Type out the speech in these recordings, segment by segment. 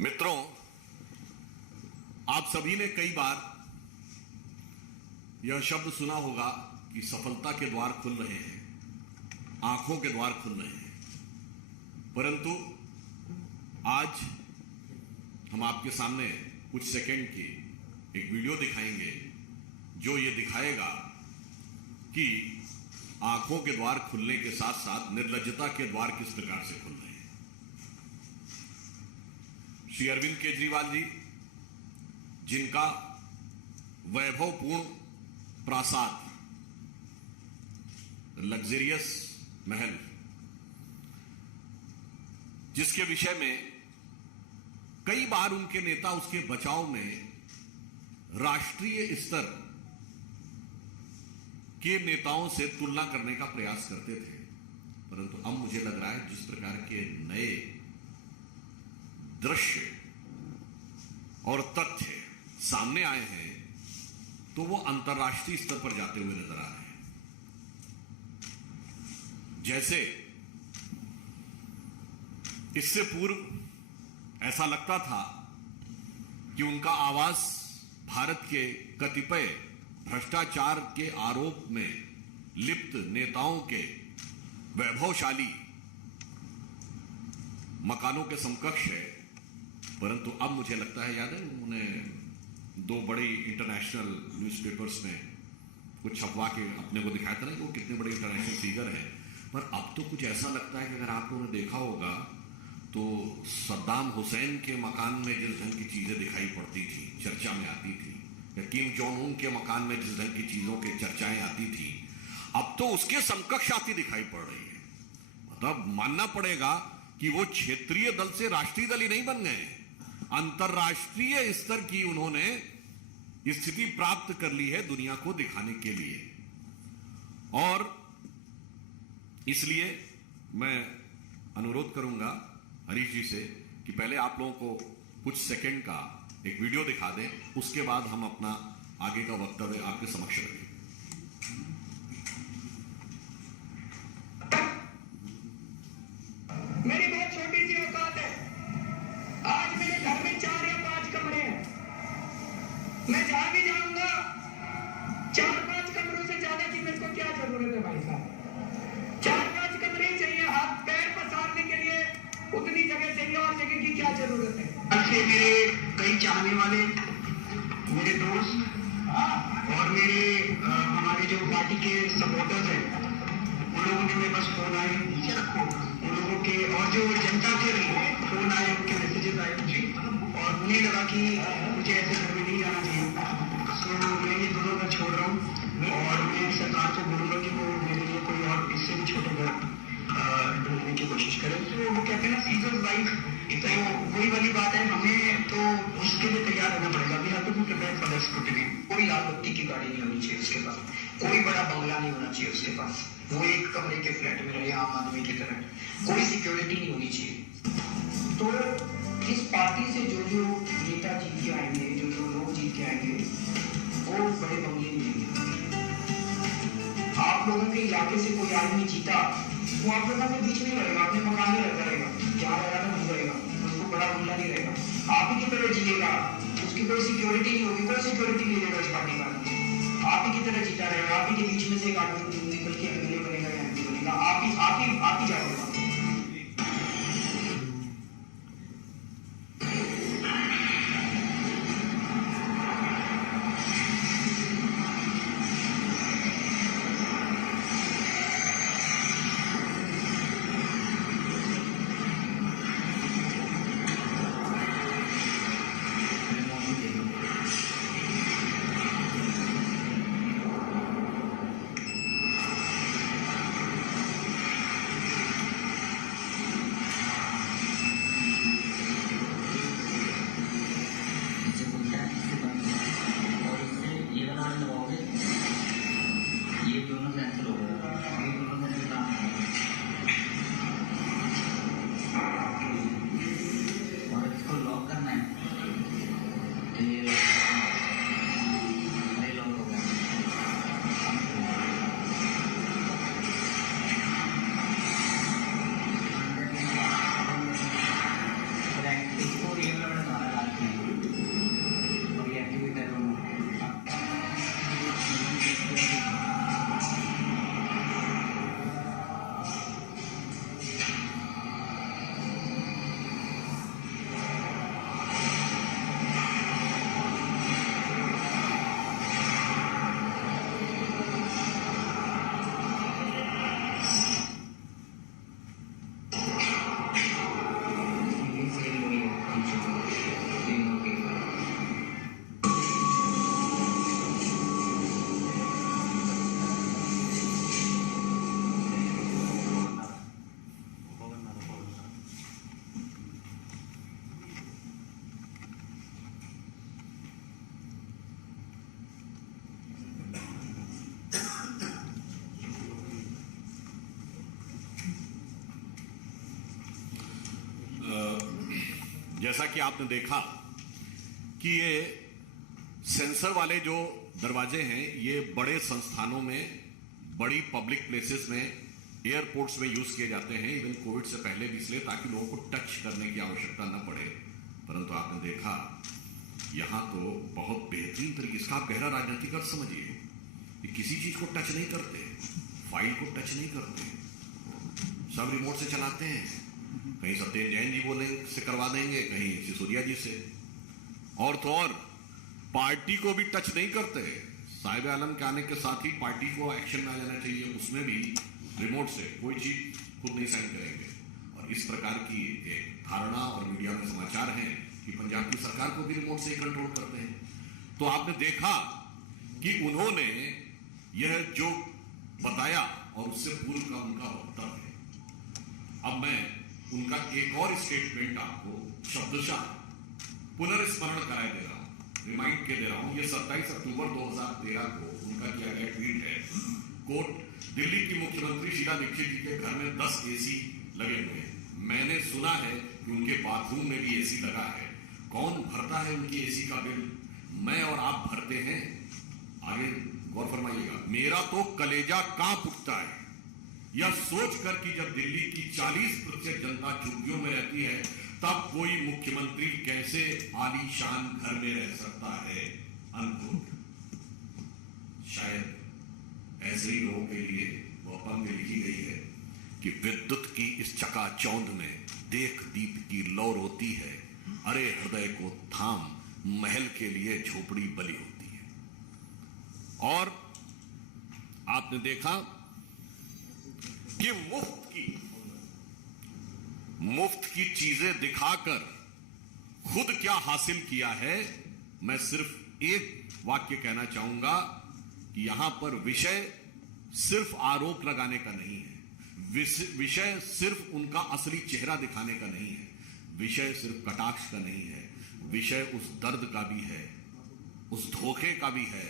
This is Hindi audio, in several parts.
मित्रों, आप सभी ने कई बार यह शब्द सुना होगा कि सफलता के द्वार खुल रहे हैं, आंखों के द्वार खुल रहे हैं। परंतु आज हम आपके सामने कुछ सेकंड की एक वीडियो दिखाएंगे जो ये दिखाएगा कि आंखों के द्वार खुलने के साथ साथ निर्लज्जता के द्वार किस प्रकार से खुल रहे हैं। श्री अरविंद केजरीवाल जी, जिनका वैभवपूर्ण प्रासाद, लग्जरियस महल, जिसके विषय में कई बार उनके नेता उसके बचाव में राष्ट्रीय स्तर के नेताओं से तुलना करने का प्रयास करते थे, परंतु अब मुझे लग रहा है जिस प्रकार के नए दृश्य और तथ्य सामने आए हैं तो वो अंतर्राष्ट्रीय स्तर पर जाते हुए नजर आ रहे हैं। जैसे इससे पूर्व ऐसा लगता था कि उनका आवाज भारत के कतिपय भ्रष्टाचार के आरोप में लिप्त नेताओं के वैभवशाली मकानों के समकक्ष है, परंतु अब मुझे लगता है, याद है उन्होंने दो बड़ी इंटरनेशनल न्यूज़पेपर्स में कुछ छपवा के अपने को दिखाया था ना, वो कितने बड़े इंटरनेशनल फिगर हैं। पर अब तो कुछ ऐसा लगता है कि अगर आप लोगों ने देखा होगा तो सद्दाम हुसैन के मकान में जिस ढंग की चीजें दिखाई पड़ती थी, चर्चा में आती थी, या किम जोंग उन के मकान में जिस ढंग की चीजों की चर्चाएं आती थी, अब तो उसके समकक्ष आती दिखाई पड़ रही है। मतलब मानना पड़ेगा कि वो क्षेत्रीय दल से राष्ट्रीय दल ही नहीं बन गए, अंतरराष्ट्रीय स्तर की उन्होंने स्थिति प्राप्त कर ली है दुनिया को दिखाने के लिए। और इसलिए मैं अनुरोध करूंगा हरीश जी से कि पहले आप लोगों को कुछ सेकंड का एक वीडियो दिखा दें, उसके बाद हम अपना आगे का वक्तव्य आपके समक्ष रखें। मेरी बहुत छोटी सी औकात है। आज मेरे घर में 4 या 5 कमरे हैं। मैं जहां भी जाऊंगा 4-5 कमरों से ज्यादा की मेरे को क्या जरूरत है भाई साहब? 4-5 कमरे ही चाहिए, हाथ पैर पसारने के लिए उतनी जगह चाहिए, और जगह की क्या जरूरत है? अच्छे मेरे कई चाहने वाले, मेरे दोस्त और मेरे हमारे जो पार्टी के सपोर्टर्स हैं, उन लोगों ने मेरे पास फोन आए, उन लोगों के और जो जनता के फोन आए, उनके मैसेजेस आए मुझे, और उन्हें लगा कि मुझे ऐसे घर में नहीं जाना चाहिए। सो मैं ये दोनों घर छोड़ रहा हूँ और मैं सरकार को बोलूंगा कि वो मेरे लिए कोई और इससे भी छोटे घर ढूंढने की कोशिश करें। तो वो कहते हैं ना, सीजर्स वाइफ, तो वही वाली बात है, हमें तो उसके लिए तैयार रहना पड़ेगा। अभी यहाँ पे प्रिपेयर फॉर द स्क्रूटिनी। कोई लाल बत्ती की गाड़ी नहीं होनी चाहिए उसके पास, कोई बड़ा बंगला नहीं होना चाहिए उसके पास, वो एक कमरे के फ्लैट में रहे आम आदमी की तरह, कोई सिक्योरिटी नहीं होनी चाहिए। तो इस पार्टी से जो जो नेता जीत के आएंगे, जो जो लोग जीत के आएंगे, वो बड़े बंगले मिलेंगे। आप लोगों के इलाके से कोई आदमी जीता, वो आप लोगों के बीच में रहेगा, अपने मकान में रहता रहेगा, जहाँ रह रहा था वहीं रहेगा, उसको बड़ा बंगला नहीं रहेगा। आप ही की तरह जिएगा, उसकी कोई सिक्योरिटी नहीं होगी, कोई सिक्योरिटी नहीं लेगा इस पार्टी का। आप ही की तरह जीता रहेगा, आप ही के बीच में से एक आदमी निकल के एमएलए बनेगा या एमपी बनेगा, आप ही जाओगे। जैसा कि आपने देखा कि ये सेंसर वाले जो दरवाजे हैं ये बड़े संस्थानों में, बड़ी पब्लिक प्लेसेस में, एयरपोर्ट्स में यूज किए जाते हैं, इवन कोविड से पहले भी, इसलिए ताकि लोगों को टच करने की आवश्यकता न पड़े। परंतु आपने देखा यहां तो बहुत बेहतरीन तरीके, इसका आप गहरा राजनीतिक अर्थ समझिए कि किसी चीज को टच नहीं करते, फाइल को टच नहीं करते, सब रिमोट से चलाते हैं। कहीं सत्येंद्र जैन जी बोले से करवा देंगे, कहीं सिसोदिया जी से, और तो और पार्टी को भी टच नहीं करते। साहिब आलम के आने के साथ ही पार्टी को एक्शन में आ जाना चाहिए, उसमें भी रिमोट से कोई चीज खुद नहीं साइन करेंगे। और इस प्रकार की एक धारणा और मीडिया में समाचार हैं कि पंजाब की सरकार को भी रिमोट से ही कंट्रोल करते हैं। तो आपने देखा कि उन्होंने यह जो बताया और उससे पूर्व का उनका वक्तव्य है। अब मैं उनका एक और स्टेटमेंट आपको शब्दशः पुनर्स्मरण कराए दे रहा हूं, रिमाइंड के दे रहा हूं। यह 27 अक्टूबर 2013 को उनका किया गया ट्वीट है। कोट, दिल्ली की मुख्यमंत्री शीला दीक्षित जी के घर में 10 एसी लगे हुए हैं। मैंने सुना है कि उनके बाथरूम में भी एसी लगा है। कौन भरता है उनकी एसी का बिल? मैं और आप भरते हैं? आगे गौर फरमाइएगा। मेरा तो कलेजा कांप उठता है यह सोचकर कि जब दिल्ली की 40% जनता झुग्गियों में रहती है तब कोई मुख्यमंत्री कैसे आलीशान घर में रह सकता है। अनकोट। शायद ऐसे ही लोगों के लिए वो पंक्ति लिखी गई है कि विद्युत की इस चकाचौंध में देख दीप की लौ रोती है, अरे हृदय को थाम, महल के लिए झोपड़ी बली होती है। और आपने देखा कि मुफ्त की चीजें दिखाकर खुद क्या हासिल किया है। मैं सिर्फ एक वाक्य कहना चाहूंगा कि यहां पर विषय सिर्फ आरोप लगाने का नहीं है, विषय सिर्फ उनका असली चेहरा दिखाने का नहीं है, विषय सिर्फ कटाक्ष का नहीं है, विषय उस दर्द का भी है, उस धोखे का भी है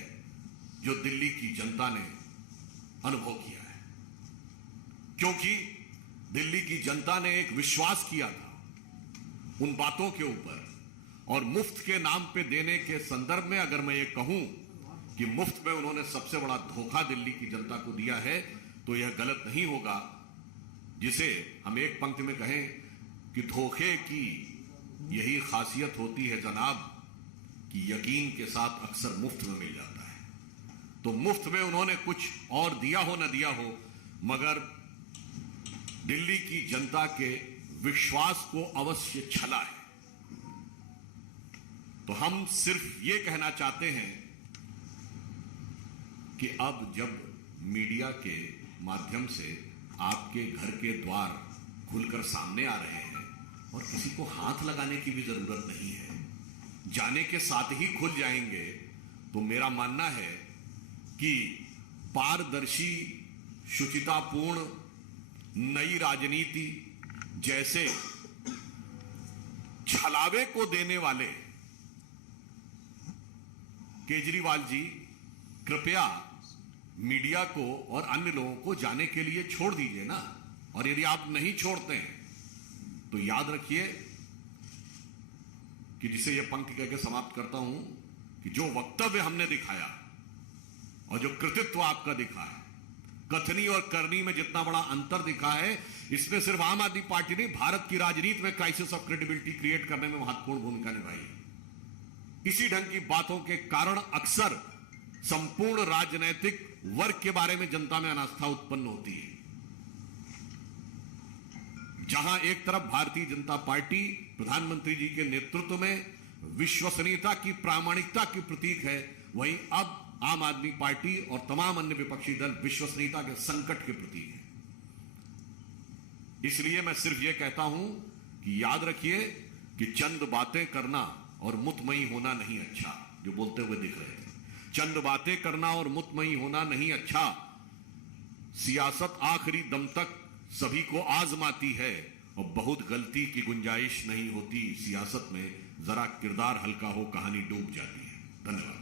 जो दिल्ली की जनता ने अनुभव किया है। क्योंकि दिल्ली की जनता ने एक विश्वास किया था उन बातों के ऊपर, और मुफ्त के नाम पे देने के संदर्भ में अगर मैं ये कहूं कि मुफ्त में उन्होंने सबसे बड़ा धोखा दिल्ली की जनता को दिया है तो यह गलत नहीं होगा, जिसे हम एक पंक्ति में कहें कि धोखे की यही खासियत होती है जनाब कि यकीन के साथ अक्सर मुफ्त में मिल जाता है। तो मुफ्त में उन्होंने कुछ और दिया हो न दिया हो, मगर दिल्ली की जनता के विश्वास को अवश्य छला है। तो हम सिर्फ ये कहना चाहते हैं कि अब जब मीडिया के माध्यम से आपके घर के द्वार खुलकर सामने आ रहे हैं और किसी को हाथ लगाने की भी जरूरत नहीं है, जाने के साथ ही खुल जाएंगे, तो मेरा मानना है कि पारदर्शी, शुचितापूर्ण नई राजनीति जैसे छलावे को देने वाले केजरीवाल जी कृपया मीडिया को और अन्य लोगों को जाने के लिए छोड़ दीजिए ना। और यदि आप नहीं छोड़ते हैं तो याद रखिए कि जिसे यह पंक्ति कहकर समाप्त करता हूं कि जो वक्तव्य हमने दिखाया और जो कृतित्व आपका दिखा है, कथनी और करनी में जितना बड़ा अंतर दिखा है, इसमें सिर्फ आम आदमी पार्टी ने भारत की राजनीति में क्राइसिस ऑफ क्रेडिबिलिटी क्रिएट करने में महत्वपूर्ण भूमिका निभाई है। इसी ढंग की बातों के कारण अक्सर संपूर्ण राजनीतिक वर्ग के बारे में जनता में अनास्था उत्पन्न होती है। जहां एक तरफ भारतीय जनता पार्टी प्रधानमंत्री जी के नेतृत्व में विश्वसनीयता की, प्रामाणिकता की प्रतीक है, वहीं अब आम आदमी पार्टी और तमाम अन्य विपक्षी दल विश्वसनीयता के संकट के प्रतीक है। इसलिए मैं सिर्फ यह कहता हूं कि याद रखिए कि चंद बातें करना और मुतमई होना नहीं अच्छा, जो बोलते हुए दिख रहे थे, चंद बातें करना और मुतमई होना नहीं अच्छा। सियासत आखिरी दम तक सभी को आजमाती है और बहुत गलती की गुंजाइश नहीं होती सियासत में, जरा किरदार हल्का हो कहानी डूब जाती है। धन्यवाद।